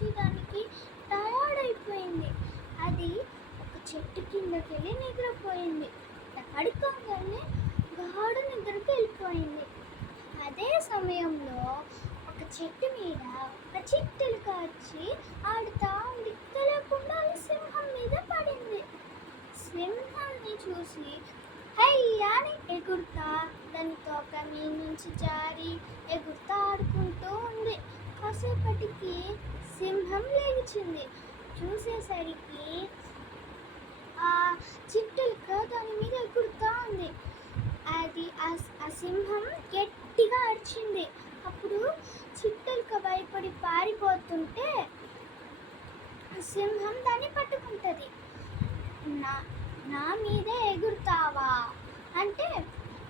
చూసి దానికి టయర్డ్ అయిపోయింది. అది ఒక చెట్టు కిందకి వెళ్ళి నిద్రపోయింది. పడుకోగానే గాఢ నిద్రకి వెళ్ళిపోయింది. అదే సమయంలో ఒక చెట్టు మీద ఒక చిట్టెలుక వచ్చి ఆడుతా ఉంది. తెలియకుండా అది సింహం మీద పడింది. సింహాన్ని చూసి హయ్యా అని ఎగురుతా దాని తోక మీ నుంచి జారి ఎగురుతా ఆడుకుంటూ ఉంది. కాసేపటికి సింహం లేచింది. చూసేసరికి ఆ చిట్టెలుక దాని మీద ఎగురుతా ఉంది. అది ఆ సింహం గట్టిగా అరిచింది. అప్పుడు చిట్టెలుక భయపడి పారిపోతుంటే సింహం దాన్ని పట్టుకుంటుంది. నా మీదే ఎగురుతావా అంటే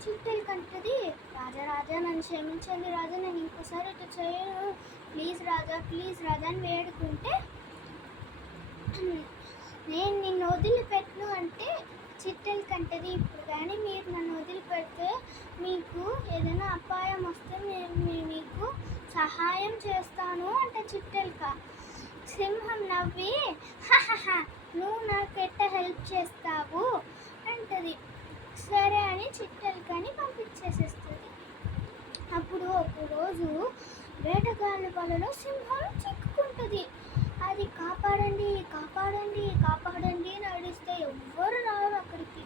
చిట్టెలుక అంటది, రాజా నన్ను క్షమించండి రాజా, నేను ఇంకోసారి ఇట్లా చేయను, ప్లీజ్ రాజా అని వేడుకుంటే నేను నిన్ను వదిలిపెట్టను అంటే చిట్టెలుక అంటది, ఇప్పుడు కానీ మీరు నన్ను వదిలిపెడితే మీకు ఏదైనా అపాయం వస్తే నేను మీకు సహాయం చేస్తాను అంటే చిట్టెలుక. సింహం నవ్వి నువ్వు నాకు ఎట్ట హెల్ప్ చేస్తావు అంటది. సరే అని చిట్టెలుకని పంపించేసేస్తుంది. అప్పుడు ఒకరోజు వేటగాళ్ళ వలలో సింహం చిక్కుకుంటుంది. అది కాపాడండి అని అడిస్తే ఎవ్వరు రారు అక్కడికి.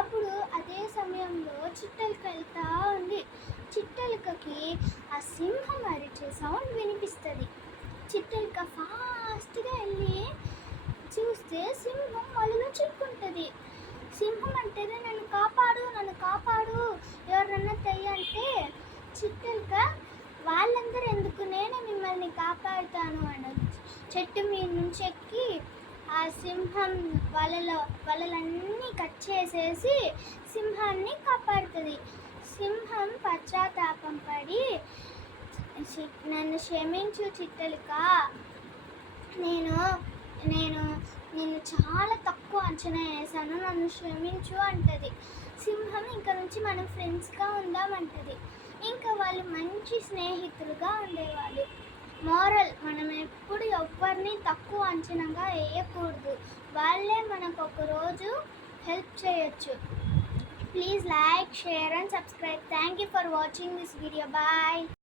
అప్పుడు అదే సమయంలో చిట్టెలుక వెళ్తా ఉంది. చిట్టెలుకకి ఆ సింహం అరిచే సౌండ్ వినిపిస్తుంది. చిట్టెలుక ఫాస్ట్గా వెళ్ళి చూస్తే సింహం వలలో చిక్కుంటుంది. సింహం అంటేనే నన్ను కాపాడు ఎవరన్నా తెయ్యంటే చిట్టెలుక వాళ్ళందరూ ఎందుకు, నేనే మిమ్మల్ని కాపాడుతాను అనొచ్చు. చెట్టు మీద నుంచి ఎక్కి ఆ సింహం వలలన్నీ కట్ చేసేసి సింహాన్ని కాపాడుతుంది. సింహం పశ్చాత్తాపం పడి నన్ను క్షమించు చిట్టెలుక, నేను నిన్ను చాలా తక్కువ అంచనా వేసాను, నన్ను క్షమించు అంటది. సింహం ఇంకా నుంచి మనం ఫ్రెండ్స్గా ఉందామంటది. ఇంకా వాళ్ళు మంచి స్నేహితులుగా ఉండేవాళ్ళు. మోరల్, మనం ఎప్పుడు ఎవరిని తక్కువ అంచనాగా వేయకూడదు. వాళ్ళే మనకు ఒకరోజు హెల్ప్ చేయొచ్చు. Please like, share and subscribe. Thank you for watching this video. Bye.